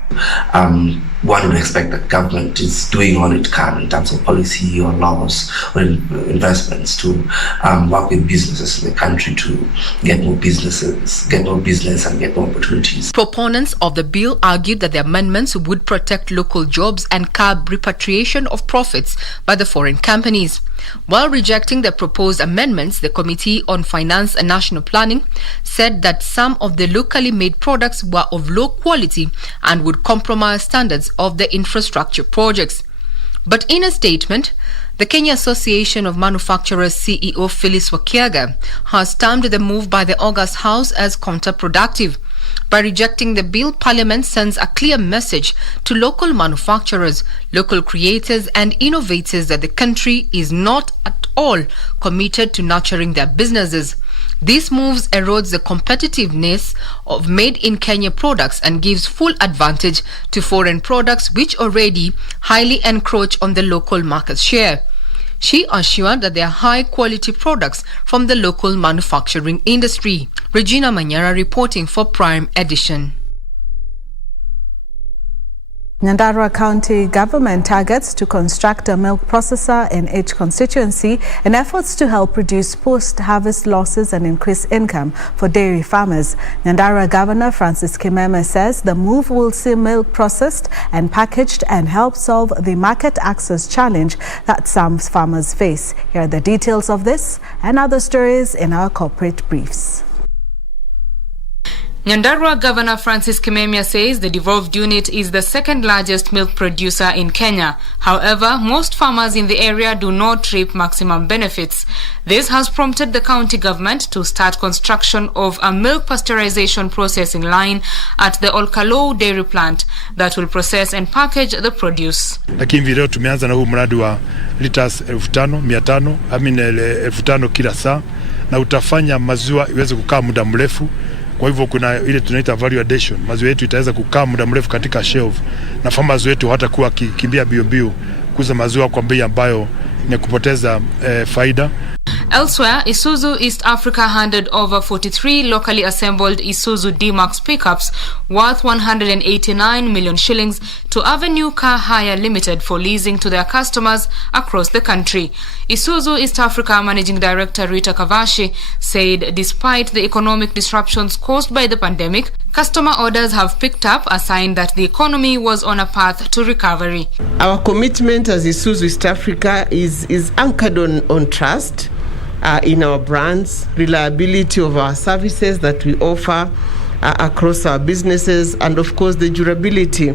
One would expect that government is doing all it can in terms of policy or laws or investments to work with businesses in the country to get more business and get more opportunities. Proponents of the bill argued that the amendments would protect local jobs and curb repatriation of profits by the foreign companies. While rejecting the proposed amendments, the Committee on Finance and National Planning said that some of the locally made products were of low quality and would compromise standards of the infrastructure projects. But in a statement, the Kenya Association of Manufacturers CEO Phyllis Wakiaga has termed the move by the August House as counterproductive. By rejecting the bill, Parliament sends a clear message to local manufacturers, local creators and innovators that the country is not at all committed to nurturing their businesses. This move erodes the competitiveness of made-in-Kenya products and gives full advantage to foreign products which already highly encroach on the local market share. She assured that they are high-quality products from the local manufacturing industry. Regina Manyara reporting for Prime Edition. Nyandarua County Government targets to construct a milk processor in each constituency in efforts to help reduce post-harvest losses and increase income for dairy farmers. Nyandarua Governor Francis Kimeme says the move will see milk processed and packaged and help solve the market access challenge that some farmers face. Here are the details of this and other stories in our corporate briefs. Nyandarua Governor Francis Kimemia says the devolved unit is the second largest milk producer in Kenya. However, most farmers in the area do not reap maximum benefits. This has prompted the county government to start construction of a milk pasteurization processing line at the Olkalou dairy plant that will process and package the produce. Lakini leo tumeanza na huu mradi wa liters 5,000 kila saa na utafanya maziwa iweze kukaa muda mrefu. Kwa hivyo kuna ile tunaita value addition. Maziwa yetu itaweza kukaa muda mrefu katika shelf na farmers wetu hatakuwa kimbia bio kuuza maziwa kwa bei ambayo ni kupoteza faida. Elsewhere, Isuzu East Africa handed over 43 locally assembled Isuzu D-Max pickups worth 189 million shillings to Avenue Car Hire Limited for leasing to their customers across the country. Isuzu East Africa Managing Director Rita Kavashi said despite the economic disruptions caused by the pandemic, customer orders have picked up, a sign that the economy was on a path to recovery. Our commitment as Isuzu East Africa is anchored on trust in our brands, reliability of our services that we offer across our businesses, and of course the durability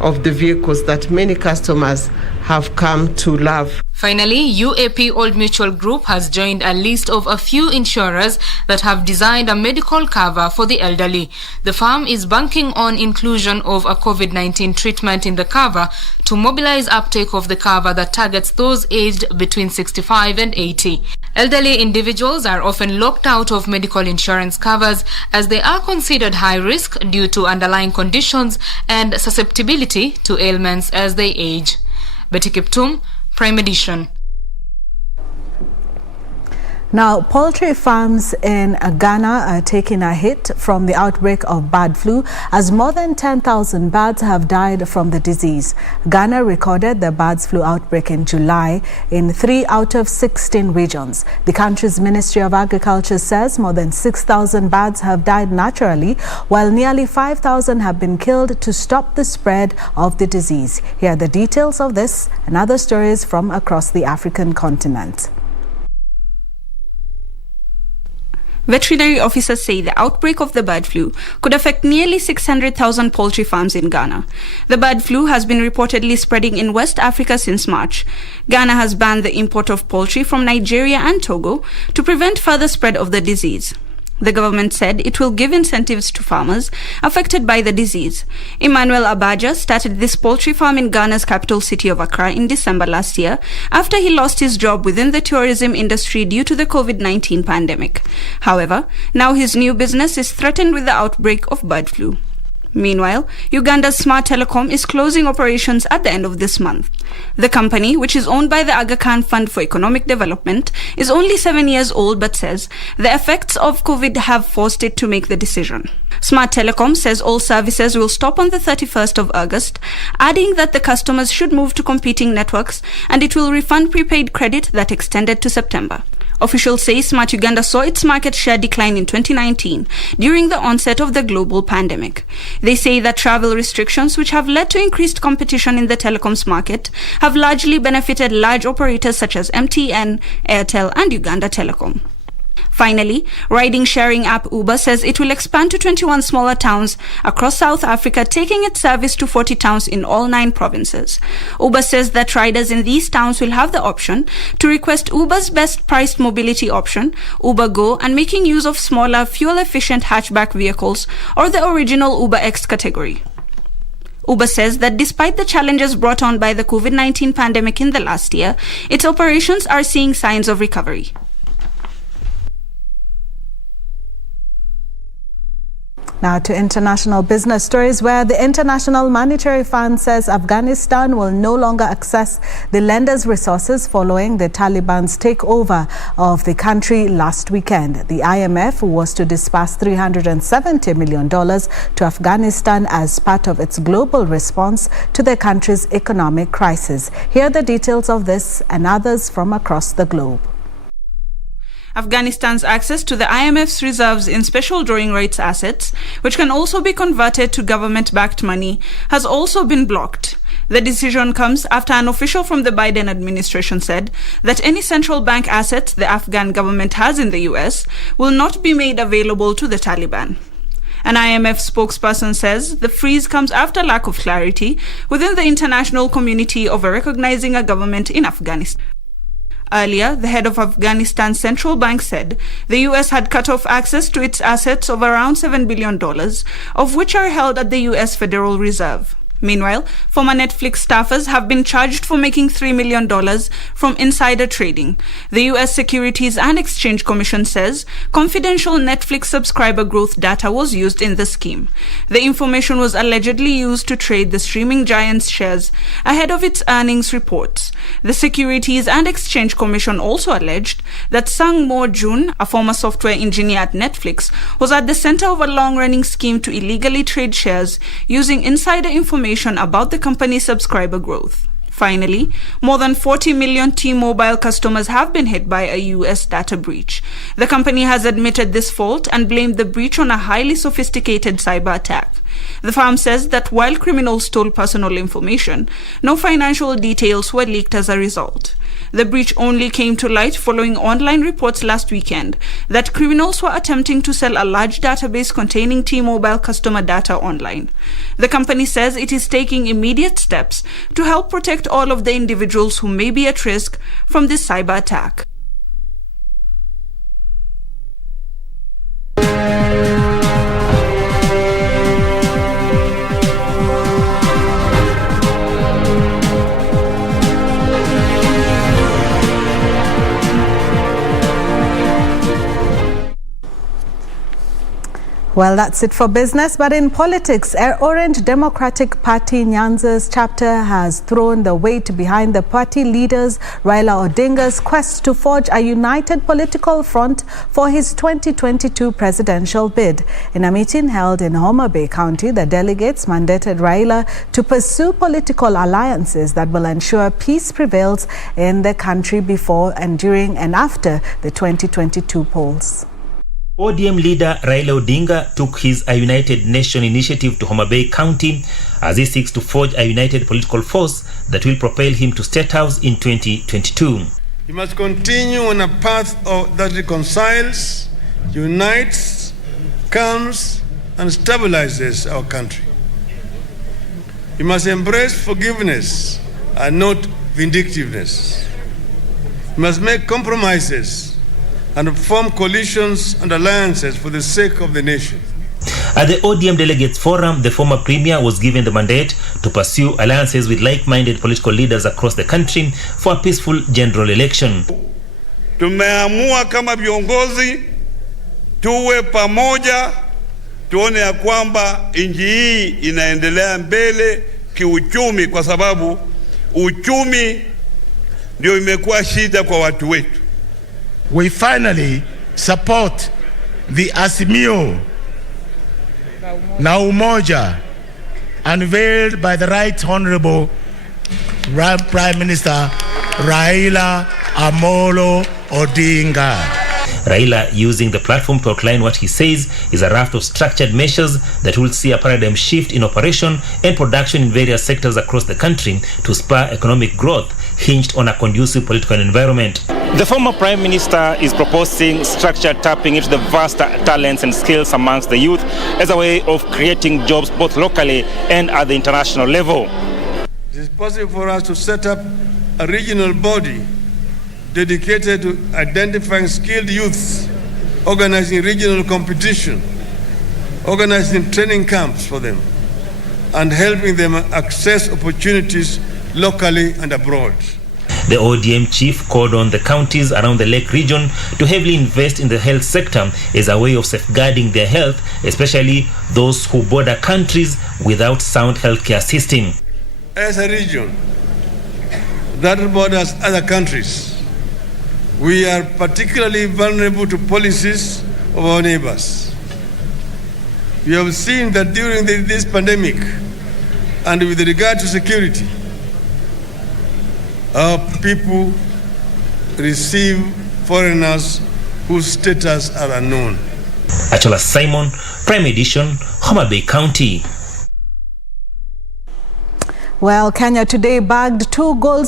of the vehicles that many customers have come to love. Finally, UAP Old Mutual Group has joined a list of a few insurers that have designed a medical cover for the elderly. The firm is banking on inclusion of a COVID-19 treatment in the cover to mobilize uptake of the cover that targets those aged between 65 and 80. Elderly individuals are often locked out of medical insurance covers as they are considered high risk due to underlying conditions and susceptibility to ailments as they age. Betty Kiptum, Prime Edition. Now, poultry farms in Ghana are taking a hit from the outbreak of bird flu as more than 10,000 birds have died from the disease. Ghana recorded the bird flu outbreak in July in 3 out of 16 regions. The country's Ministry of Agriculture says more than 6,000 birds have died naturally, while nearly 5,000 have been killed to stop the spread of the disease. Here are the details of this and other stories from across the African continent. Veterinary officers say the outbreak of the bird flu could affect nearly 600,000 poultry farms in Ghana. The bird flu has been reportedly spreading in West Africa since March. Ghana has banned the import of poultry from Nigeria and Togo to prevent further spread of the disease. The government said it will give incentives to farmers affected by the disease. Emmanuel Abaja started this poultry farm in Ghana's capital city of Accra in December last year after he lost his job within the tourism industry due to the COVID-19 pandemic. However, now his new business is threatened with the outbreak of bird flu. Meanwhile, Uganda's Smart Telecom is closing operations at the end of this month. The company, which is owned by the Aga Khan Fund for Economic Development, is only 7 years old but says the effects of COVID have forced it to make the decision. Smart Telecom says all services will stop on the 31st of August, adding that the customers should move to competing networks and it will refund prepaid credit that extended to September. Officials say Smart Uganda saw its market share decline in 2019 during the onset of the global pandemic. They say that travel restrictions, which have led to increased competition in the telecoms market, have largely benefited large operators such as MTN, Airtel and Uganda Telecom. Finally, riding-sharing app Uber says it will expand to 21 smaller towns across South Africa, taking its service to 40 towns in all 9 provinces. Uber says that riders in these towns will have the option to request Uber's best-priced mobility option, Uber Go, and making use of smaller, fuel-efficient hatchback vehicles or the original Uber X category. Uber says that despite the challenges brought on by the COVID-19 pandemic in the last year, its operations are seeing signs of recovery. Now to international business stories, where the International Monetary Fund says Afghanistan will no longer access the lender's resources following the Taliban's takeover of the country last weekend. The IMF was to disburse $370 million to Afghanistan as part of its global response to the country's economic crisis. Here are the details of this and others from across the globe. Afghanistan's access to the IMF's reserves in special drawing rights assets, which can also be converted to government-backed money, has also been blocked. The decision comes after an official from the Biden administration said that any central bank assets the Afghan government has in the US will not be made available to the Taliban. An IMF spokesperson says the freeze comes after lack of clarity within the international community over recognizing a government in Afghanistan. Earlier, the head of Afghanistan's central bank said the US had cut off access to its assets of around $7 billion, of which are held at the US Federal Reserve. Meanwhile, former Netflix staffers have been charged for making $3 million from insider trading. The U.S. Securities and Exchange Commission says confidential Netflix subscriber growth data was used in the scheme. The information was allegedly used to trade the streaming giant's shares ahead of its earnings reports. The Securities and Exchange Commission also alleged that Sang Mo Jun, a former software engineer at Netflix, was at the center of a long-running scheme to illegally trade shares using insider information about the company's subscriber growth. Finally, more than 40 million T-Mobile customers have been hit by a U.S. data breach. The company has admitted this fault and blamed the breach on a highly sophisticated cyber attack. The firm says that while criminals stole personal information, no financial details were leaked as a result. The breach only came to light following online reports last weekend that criminals were attempting to sell a large database containing T-Mobile customer data online. The company says it is taking immediate steps to help protect all of the individuals who may be at risk from this cyber attack. Well, that's it for business, but in politics, Orange Democratic Party Nyanza's chapter has thrown the weight behind the party leaders Raila Odinga's quest to forge a united political front for his 2022 presidential bid. In a meeting held in Homa Bay County, the delegates mandated Raila to pursue political alliances that will ensure peace prevails in the country before and during and after the 2022 polls. ODM leader Raila Odinga took his A United Nation initiative to Homa Bay County as he seeks to forge a united political force that will propel him to State House in 2022. He must continue on a path that reconciles, unites, calms, and stabilizes our country. He must embrace forgiveness and not vindictiveness. He must make compromises and form coalitions and alliances for the sake of the nation. At the ODM Delegates Forum, the former premier was given the mandate to pursue alliances with like-minded political leaders across the country for a peaceful general election. Tumeamua kama viongozi tuwe pamoja tuone ya kwamba nchi hii inaendelea mbele kiuchumi, kwa sababu uchumi ndio imekuwa shida kwa watu wetu. We finally support the Azimio na Umoja unveiled by the Right Honorable Prime Minister Raila Amolo Odinga. Raila using the platform to outline what he says is a raft of structured measures that will see a paradigm shift in operation and production in various sectors across the country to spur economic growth hinged on a conducive political environment. The former Prime Minister is proposing structured tapping into the vast talents and skills amongst the youth as a way of creating jobs both locally and at the international level. It is possible for us to set up a regional body dedicated to identifying skilled youths, organizing regional competition, organizing training camps for them, and helping them access opportunities locally and abroad. The ODM chief called on the counties around the Lake region to heavily invest in the health sector as a way of safeguarding their health, especially those who border countries without sound healthcare system. As a region that borders other countries, we are particularly vulnerable to policies of our neighbors. We have seen that during this pandemic and with regard to security, our people receive foreigners whose status are unknown. Achola Simon, Prime Edition, Homa Bay County. Well, Kenya today bagged two gold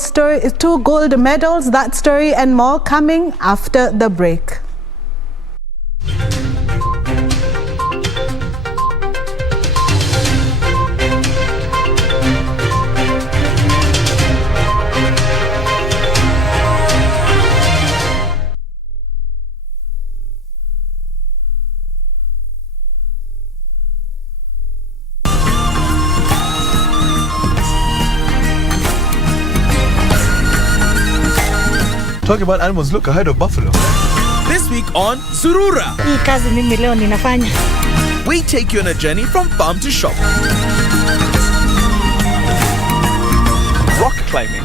medals. That story and more coming after the break. Talking about animals, look ahead of buffalo. This week on Surura, we take you on a journey from farm to shop. Rock climbing.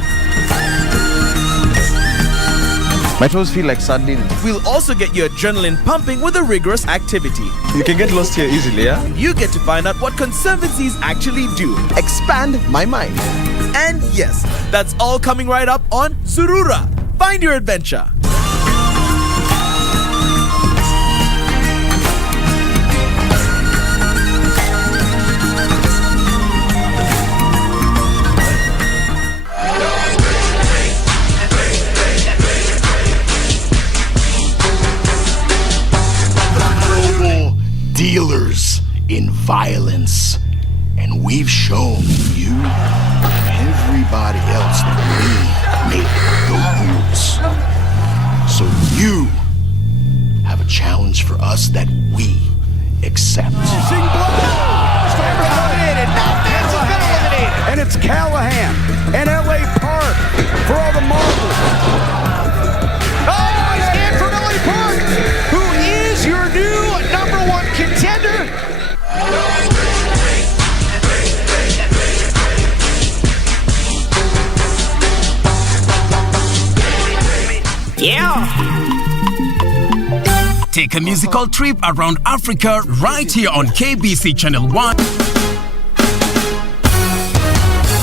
My toes feel like sardines. We'll also get your adrenaline pumping with a rigorous activity. You can get lost here easily, yeah? You get to find out what conservancies actually do. Expand my mind. And yes, that's all coming right up on Surura. Find your adventure. Global dealers in violence, and we've shown you and everybody else that we make the rules. So you have a challenge for us that we accept. And it's Callahan and LA Park for all the marbles. Oh, it's Stanford LA Park, who is your new #1 contender. Yeah! Take a musical trip around Africa right here on KBC Channel 1.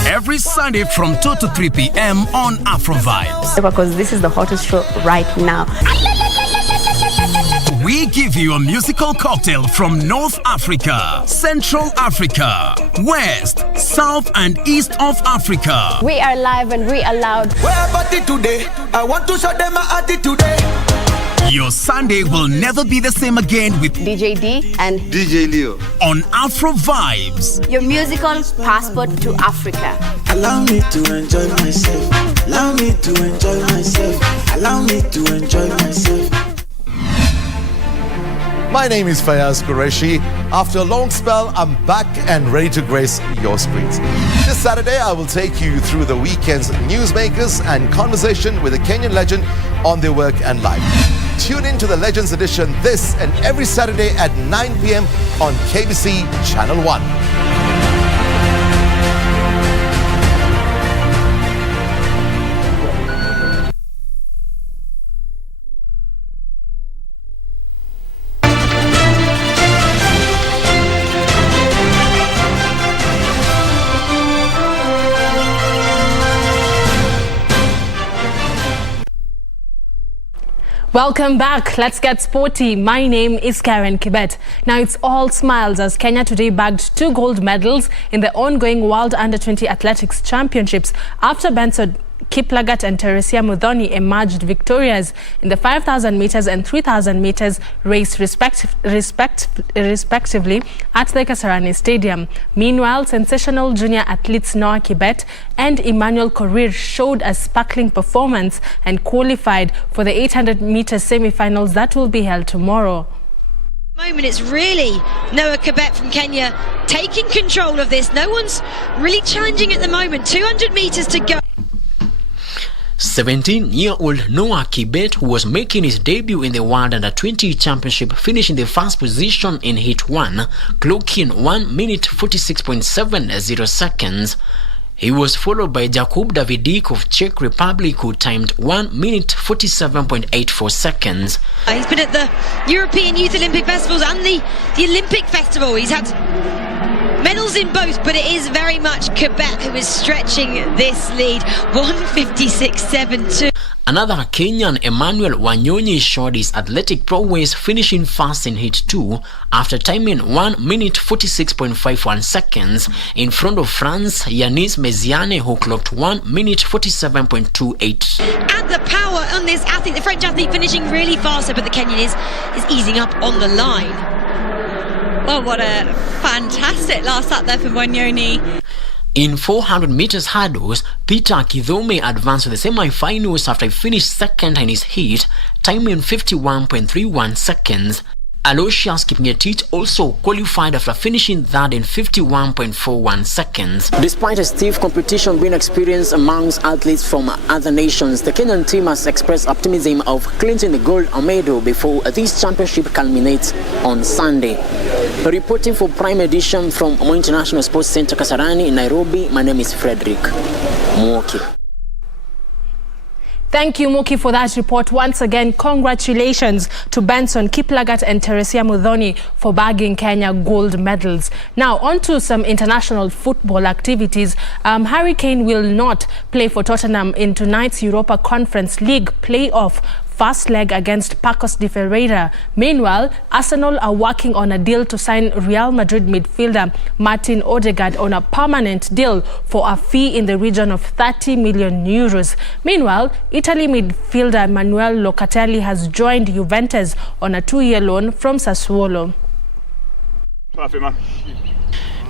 Every Sunday from 2 to 3 p.m. on Afro Vibes. Because this is the hottest show right now. We give you a musical cocktail from North Africa, Central Africa, West, South and East of Africa. We are live and we are loud. Where about it today? I want to show them my attitude today. Your Sunday will never be the same again with DJ D and DJ Leo on Afro Vibes. Your musical passport to Africa. Allow me to enjoy myself. Allow me to enjoy myself. Allow me to enjoy myself. My name is Fayaz Qureshi. After a long spell, I'm back and ready to grace your screens. This Saturday, I will take you through the weekend's newsmakers and conversation with a Kenyan legend on their work and life. Tune in to the Legends Edition this and every Saturday at 9 p.m. on KBC Channel 1. Welcome back. Let's get sporty. My name is Karen Kibet. Now it's all smiles as Kenya today bagged 2 gold medals in the ongoing World Under-20 Athletics Championships after Benson Kiplagat and Teresia Muthoni emerged victorious in the 5,000 meters and 3,000 meters race respectively at the Kasarani Stadium. Meanwhile, sensational junior athletes Noah Kibet and Emmanuel Korir showed a sparkling performance and qualified for the 800 meters semi-finals that will be held tomorrow. Moment it's really Noah Kibet from Kenya taking control of this. No one's really challenging at the moment. 200 meters to go. 17-year-old Noah Kibet, who was making his debut in the World Under-20 Championship, finished in the first position in Heat 1, clocking 1 minute 46.70 seconds. He was followed by Jakub Davidik of Czech Republic, who timed 1 minute 47.84 seconds. He's been at the European Youth Olympic Festivals and the Olympic Festival. He's had medals in both, but it is very much Kibet who is stretching this lead. 156.72. Another Kenyan, Emmanuel Wanyonyi, showed his athletic prowess, finishing first in Heat 2 after timing 1 minute 46.51 seconds in front of France Yanis Meziane, who clocked 1 minute 47.28. And the power on this athlete, the French athlete, finishing really faster, but the Kenyan is easing up on the line. Well, what a fantastic last lap there for Wanyoni. In 400 meters hurdles, Peter Kidhome advanced to the semi-finals after he finished second in his heat, timing 51.31 seconds. Aloysius Kipngetich also qualified after finishing third in 51.41 seconds. Despite a stiff competition being experienced amongst athletes from other nations, the Kenyan team has expressed optimism of clinching the gold medal before this championship culminates on Sunday. Reporting for Prime Edition from Mo International Sports Center, Kasarani, in Nairobi, my name is Frederick Mwoki. Thank you, Muki, for that report. Once again, congratulations to Benson Kiplagat and Teresia Muthoni for bagging Kenya gold medals. Now, on to some international football activities. Harry Kane will not play for Tottenham in tonight's Europa Conference League playoff first leg against Pacos de Ferreira. Meanwhile, Arsenal are working on a deal to sign Real Madrid midfielder Martin Odegaard on a permanent deal for a fee in the region of 30 million euros. Meanwhile, Italy midfielder Manuel Locatelli has joined Juventus on a 2-year loan from Sassuolo.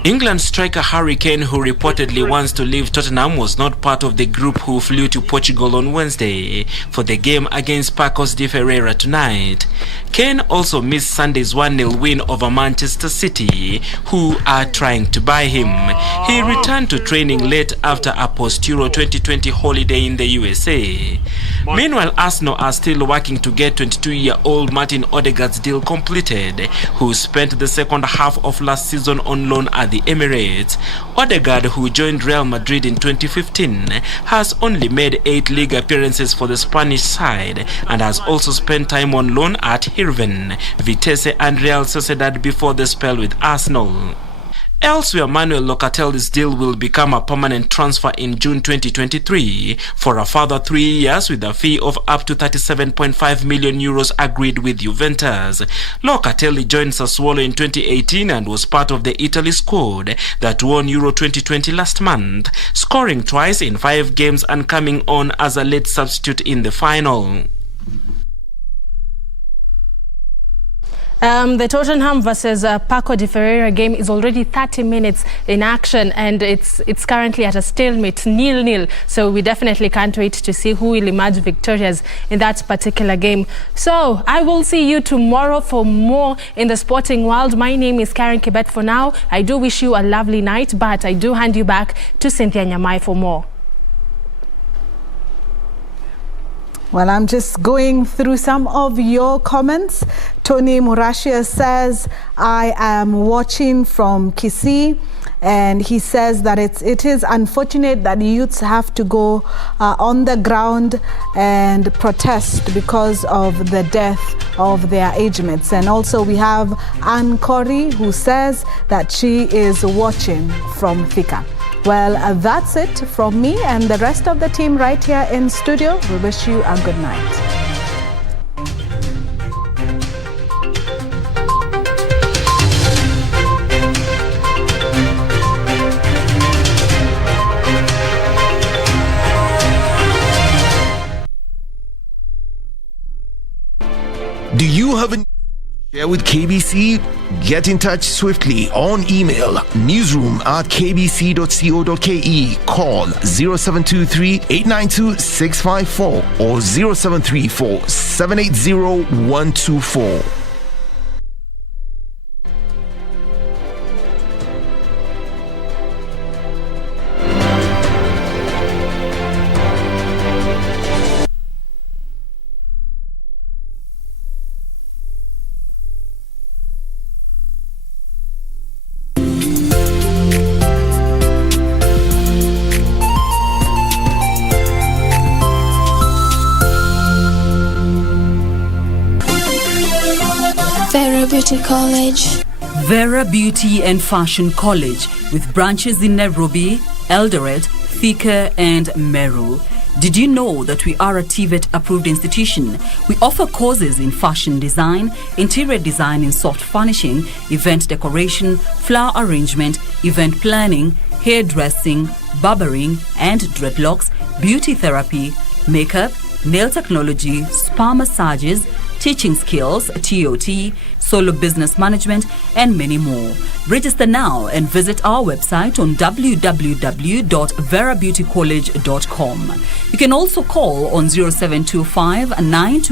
England striker Harry Kane, who reportedly wants to leave Tottenham, was not part of the group who flew to Portugal on Wednesday for the game against Pacos de Ferreira tonight. Kane also missed Sunday's 1-0 win over Manchester City, who are trying to buy him. He returned to training late after a post-Euro 2020 holiday in the USA. Meanwhile, Arsenal are still working to get 22-year-old Martin Odegaard's deal completed, who spent the second half of last season on loan at the Emirates. Odegaard, who joined Real Madrid in 2015, has only made 8 league appearances for the Spanish side and has also spent time on loan at Hirven, Vitesse and Real Sociedad before the spell with Arsenal. Elsewhere, Manuel Locatelli's deal will become a permanent transfer in June 2023 for a further 3 years with a fee of up to 37.5 million euros agreed with Juventus. Locatelli joined Sassuolo in 2018 and was part of the Italy squad that won Euro 2020 last month, scoring twice in 5 games and coming on as a late substitute in the final. The Tottenham versus Paco de Ferreira game is already 30 minutes in action, and it's currently at a stalemate, 0-0. So we definitely can't wait to see who will emerge victorious in that particular game. So I will see you tomorrow for more in the sporting world. My name is Karen Kibet for now. I do wish you a lovely night, but I do hand you back to Cynthia Nyamai for more. Well, I'm just going through some of your comments. Tony Murashia says, I am watching from Kisii. And he says that it is unfortunate that youths have to go on the ground and protest because of the death of their age mates. And also we have Ann Corey, who says that she is watching from Thika. Well, that's it from me and the rest of the team right here in studio. We wish you a good night. Do you have a share with KBC? Get in touch swiftly on email newsroom@kbc.co.ke, call 0723-892-654 or 0734-780-124. Vera Beauty College. Vera Beauty and Fashion College, with branches in Nairobi, Eldoret, Thika and Meru. Did you know that we are a TVET approved institution? We offer courses in fashion design, interior design in soft furnishing, event decoration, flower arrangement, event planning, hairdressing, barbering and dreadlocks, beauty therapy, makeup, nail technology, spa massages, teaching skills, TOT, solo business management, and many more. Register now and visit our website on www.verabeautycollege.com. You can also call on 0725 92